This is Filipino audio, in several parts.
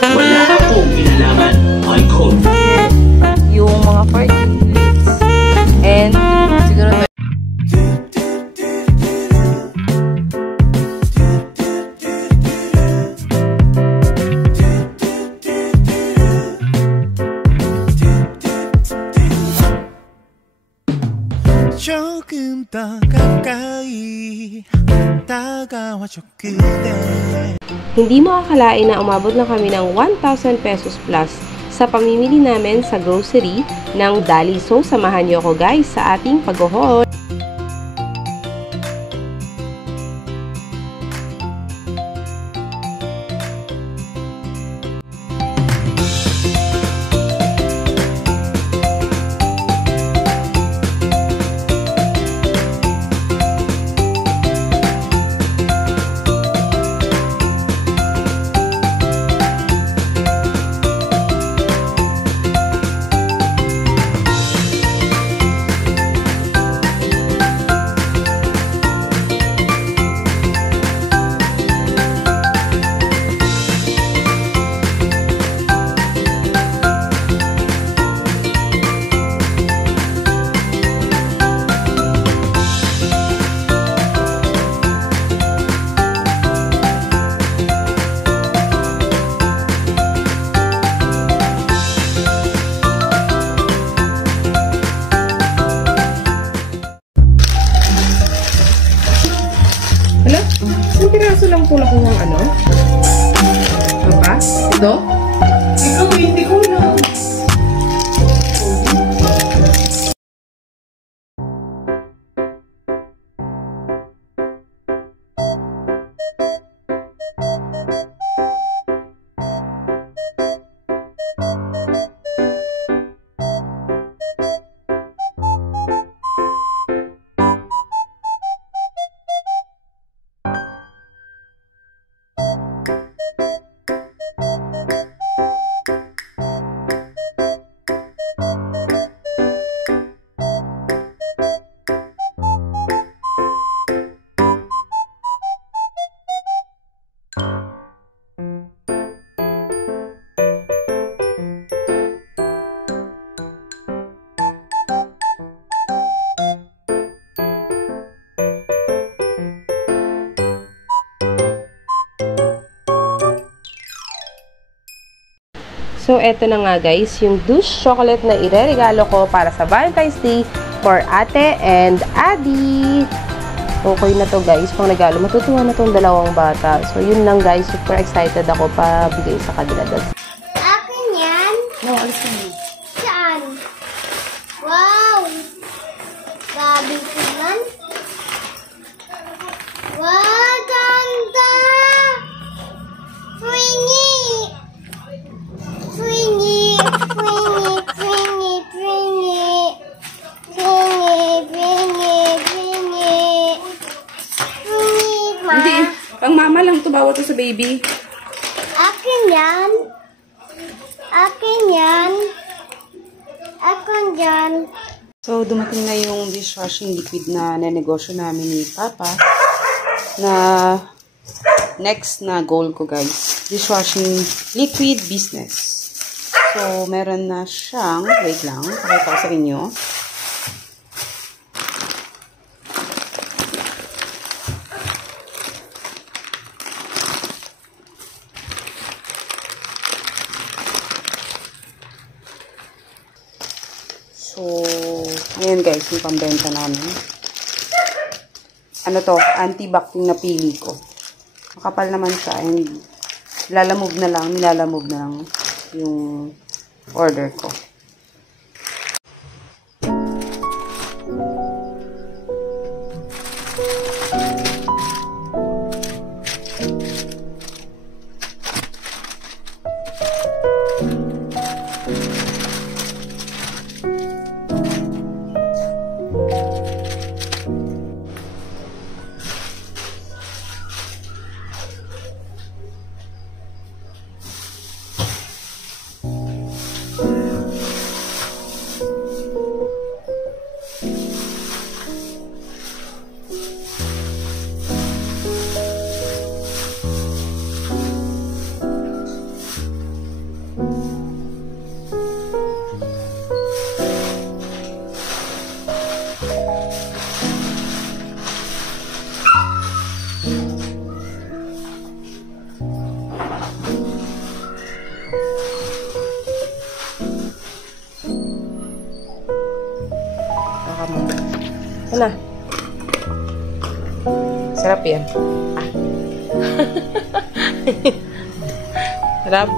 Wala akong kinalaman. I call yung mga parties. And siguro 조금 더 가까이 다가와줘 그대. hindi mo akalain na umabot na kami ng 1,000 pesos plus sa pamimili namin sa grocery ng Dali. So, samahan niyo ako guys sa ating pag-haul. Isang piraso lang po nakuha ng ano? Kapas? Ito? Ikaw, hindi ko na. So, eto na nga guys, yung douche chocolate na ireregalo ko para sa Valentine's Day for Ate and Adi. Okay na to guys, pang regalo. Matutuwa na tong dalawang bata. So, yun lang guys, super excited ako pa bigay sa kanila. Akin yan? No, alis ka na. Saan? Wow! Gabi ko yan. Wow, ganda! Swingy! Swingy! Swingy! Swingy! Swingy! Swingy! Swingy! Swingy! Swingy, ma! Hindi, pang mama lang to, bawat to sa baby. Akin yan. Akin yan. Akin yan. So, dumating na yung dishwashing liquid na nenegosyo namin ni Papa na next na goal ko guys. Dishwashing liquid business. So, meron na siyang, wait lang, pakita ko sa inyo. So, ayan guys, yung pambenta namin. Ano to, anti-bacting na pili ko. Makapal naman siya and nilalamove na lang yung order ko. Ano? Sarap yan. Ah. Sarap.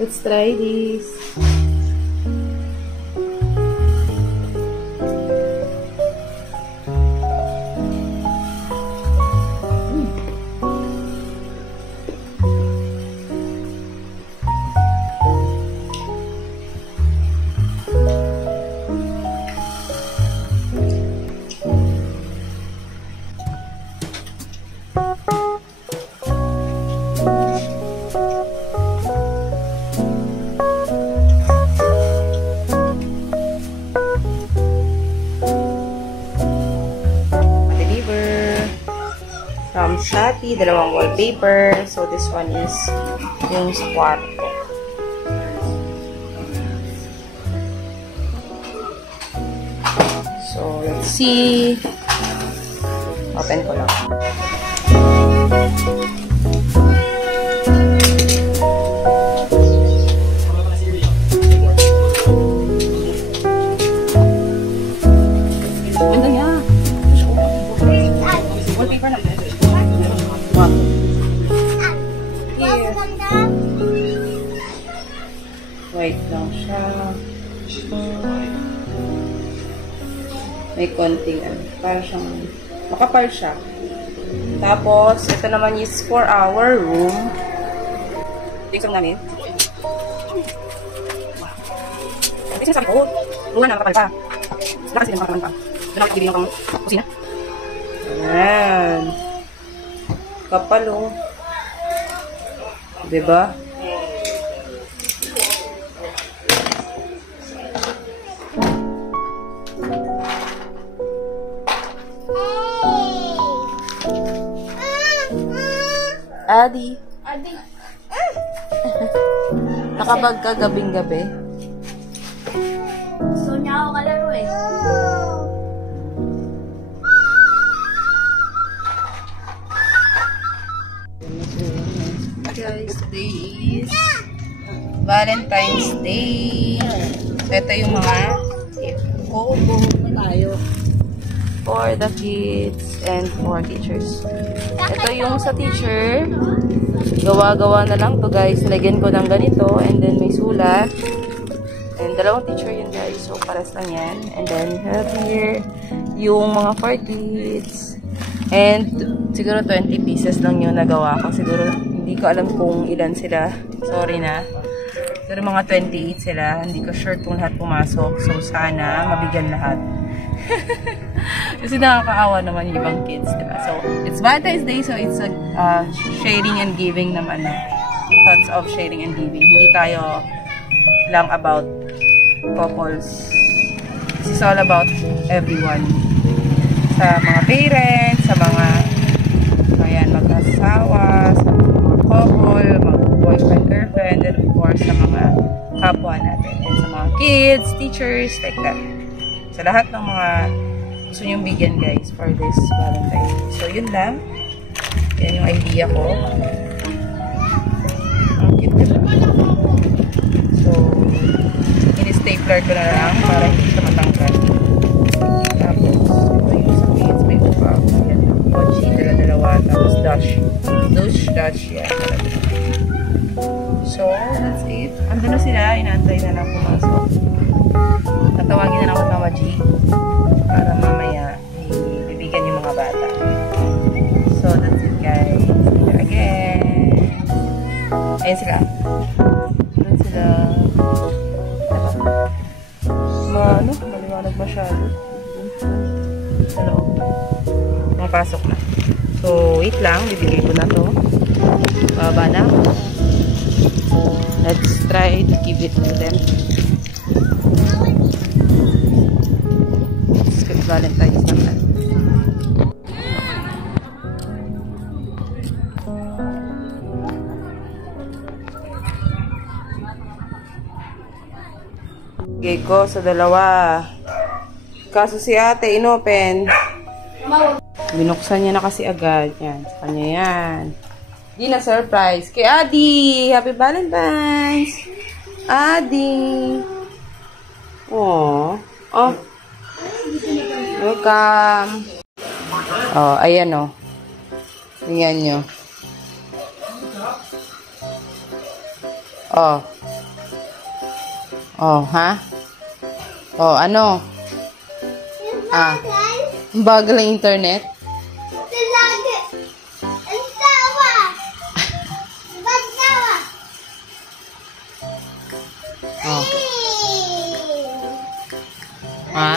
Let's try this. From Shopee, dalawang wallpaper. So, this one is yung sa kwarto. So, let's see. Open ko lang. Ganda niya. Wallpaper lang. White lang siya. May konting para siyang makapal siya. Tapos, ito naman is for our room. Tingnan namin. Ito yung sabi ko, muna na makapal pa. Wala kasi makapal pa. Doon ako ibigin yung kusina. Ayan. Kapal oh. Diba? Adi. Nakabag ka gabing-gabi? Gusto niya ako kalaro eh. Guys, today is Valentine's Day. So, ito yung mga tayo for the kids and for teachers. Ito yung sa teacher. Gawa-gawa na lang to guys. Nilagyan ko ng ganito and then may sulat. And dalawang teacher yun guys. So, pares lang yan. And then have here yung mga for kids. And siguro 20 pieces lang yung nagawa ko. Siguro hindi ko alam kung ilan sila. Sorry na. Pero mga 28 sila. Hindi ko sure kung lahat pumasok. So, sana mabigyan lahat. Kasi nakakaawa naman yung ibang kids, diba? So, it's Valentine's Day, so it's a sharing and giving naman. Thoughts of sharing and giving. Hindi tayo lang about couples. This is all about everyone. Sa mga parents, sa mga mag-asawa, sa mga couple, mga boyfriend, girlfriend, and of course, sa mga kapwa natin. And sa mga kids, teachers, like that. Sa lahat ng mga gusto nyong bigyan guys for this Valentine's Day. So, yun lang. Yan yung idea ko. Ang cute diba? So, in-stapler ko na lang para hindi siya matanggal. Tapos, ito yung sa kids. May upa. Yan yung mochi. Dala-dalawa. Tapos, dash. Yan. So, that's it. Ando na sila. Inaantay na lang pumasok. Tatawagin na lang ako Mama G para mamaya ibibigyan yung mga bata. So, that's it guys. See you again. Ayun sila. Ayun sila. Maliwanag masyado. Hello. Mapasok na. So, wait lang. Bibigay ko na to. Baba na. Let's try to give it to them. Valentine's naman. Bigay ko sa dalawa. Kaso si ate inopen. Binuksan niya na kasi agad. Yan. Sa kanya yan. Di na surprise. Kay Adi! Happy Valentine's! Adi! Oh. Oh. Welcome. Oh, ayan oh. Tingnan nyo. Oh. Oh, ha? Oh, ano? Ah. Bagal ang internet? Oh. Ha?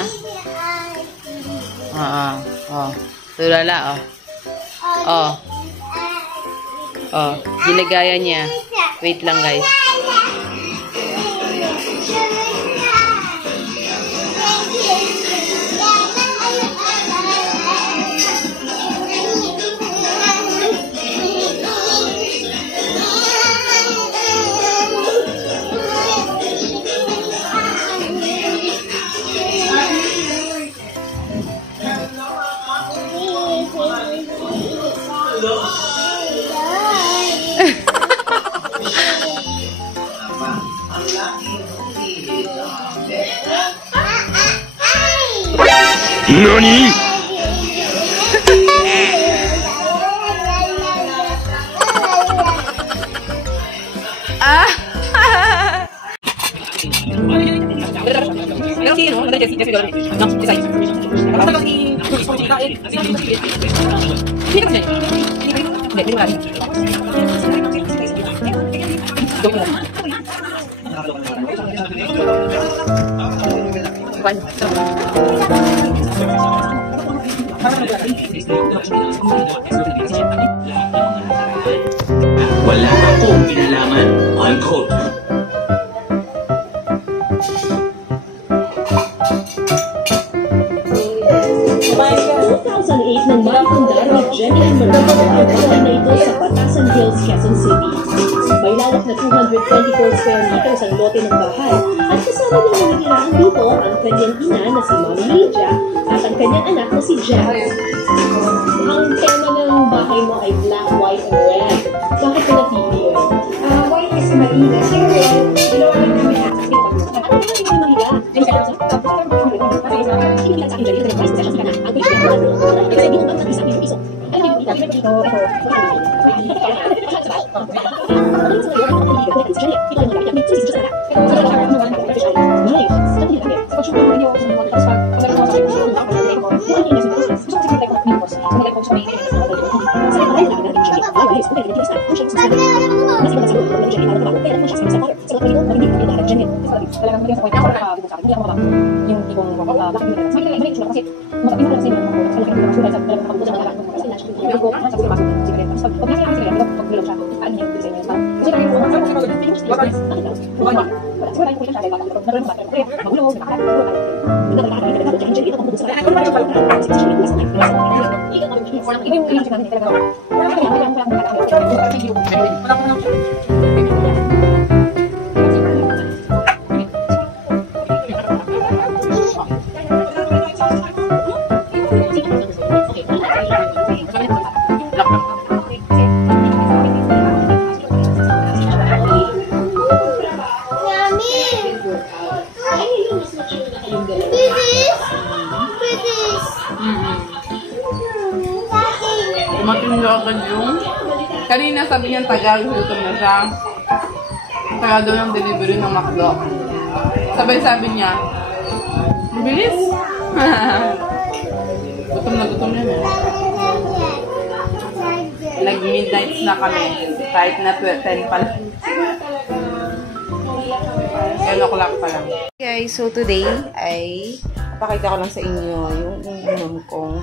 Oh. Tulala, oh. Oh. Oh. Ginagaya niya. Wait lang, guys. NANI?! Wala akong kinalaman. Unquote. Nang makakundar ni Jenny and Maria ang bahay na ito sa Patasan Hills, Quezon City. May lawak na 224 square meters ang lote ng bahay at kasama niyang nanitirahan dito ang kanyang ina na si Mami Lydia at ang kanyang anak na si Jack. Ang tema ng bahay mo ay black, white, and red. Bakit ka napili yun? White kasi malinis. Yung red, ginawa lang namin at Ano naman ito ng mahiga? Ay, sa akin, hindi lang sa akin dyan, ito yung price possessions ka na. Ang pwede ka naman. Kasi hindi mo naman sa akin piso. Ano yung dito? Ito. Matindi agad yung kanina sabi niya tagal, gutom na siya. Tagal daw yung delivery ng McDo. Sabay sabi niya, bilis! gutom yan eh. Like midnight na kami. Kahit na 10 pa lang. 10 o'clock pa lang. Guys, so today ay papakita ko lang sa inyo yung ininom kong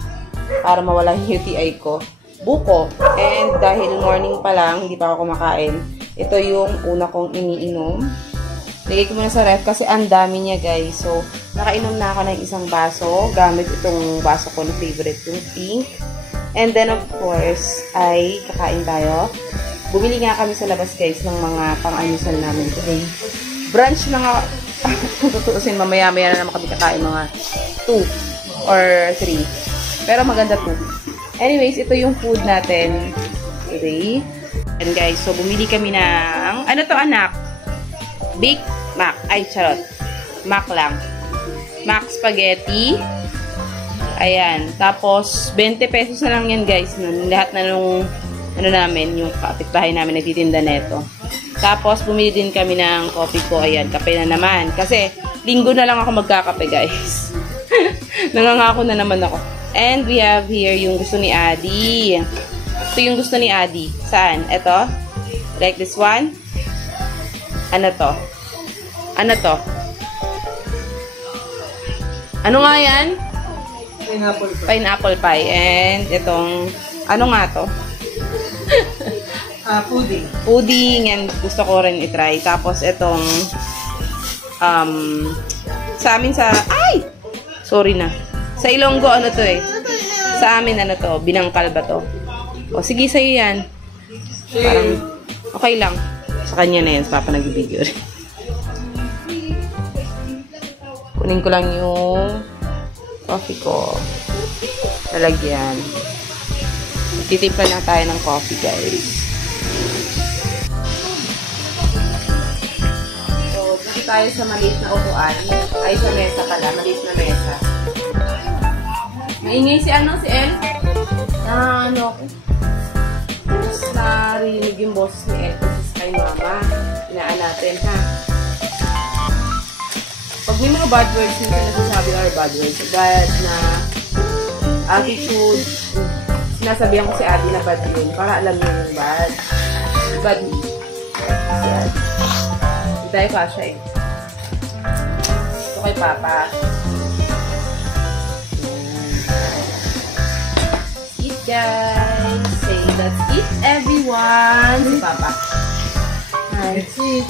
para mawala yung UTI ko. Buko. And dahil morning pa lang, hindi pa ako kumakain. Ito yung una kong iniinom. Lagay ko muna sa ref kasi ang dami niya, guys. So, nakainom na ako ng isang baso gamit itong baso ko na favorite, yung pink. And then, of course, ay kakain tayo. Bumili nga kami sa labas, guys, ng mga pang-ayusan namin today. Brunch na nga. Tutuusin, mamaya-maya na naman kami kakain mga 2 or 3. Pero maganda 2. Anyways, ito yung food natin today. And guys, so bumili kami ng, ano to anak? Big Mac. Ay, charot. Mac lang. Mac spaghetti. Ayan. Tapos, 20 pesos na lang yan guys. Lahat na nung, ano namin, yung kapitbahay namin nagtitinda neto. Tapos, bumili din kami ng coffee ko. Ayan, kape na naman. Kasi, linggo na lang ako magkakape guys. Nangangako na naman ako. And we have here yung gusto ni Adi. Ito yung gusto ni Adi. Saan? Ito? Like this one? Ano to? Ano to? Ano nga yan? Pineapple pie. And itong, ano nga to? Pudding. Pudding. And gusto ko rin itry. Tapos itong, sa amin sa, ay! Sorry na. Sa Ilonggo, ano to eh? Sa amin, ano to? Binangkal ba to? O, sige sa'yo yan. Parang, okay lang. Sa kanya na yan. Sa papa nag-video rin. Kunin ko lang yung coffee ko. Lalagyan. Titimpla lang tayo ng coffee, guys. So, dito tayo sa maliit na upuan. Ay, sa mesa pala. Maliit na mesa. Maingay si ano, si El? Ano ako? Tapos narinig yung boses ni El kasi kay mama. Inaan natin, ha? Pag may mga bad words, minsan nasasabi are bad words. Bad na attitude. Sinasabihan ko si Adi na bad yun. Para alam niyo yung bad. Bad. Yan. Hindi tayo kasha eh. Ito kay Papa. Eat guys. Say let's eat everyone. Si Papa. Let's eat.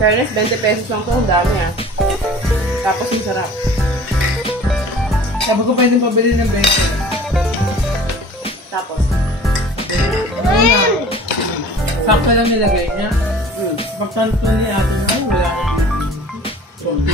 Fairness, 20 pesos lang po. Ang dami ah. Tapos yung sarap. Sabi ko pwede pabili ng beso. Tapos. Sakto lang nilagay niya. Pagkanto ni ate na, wala nang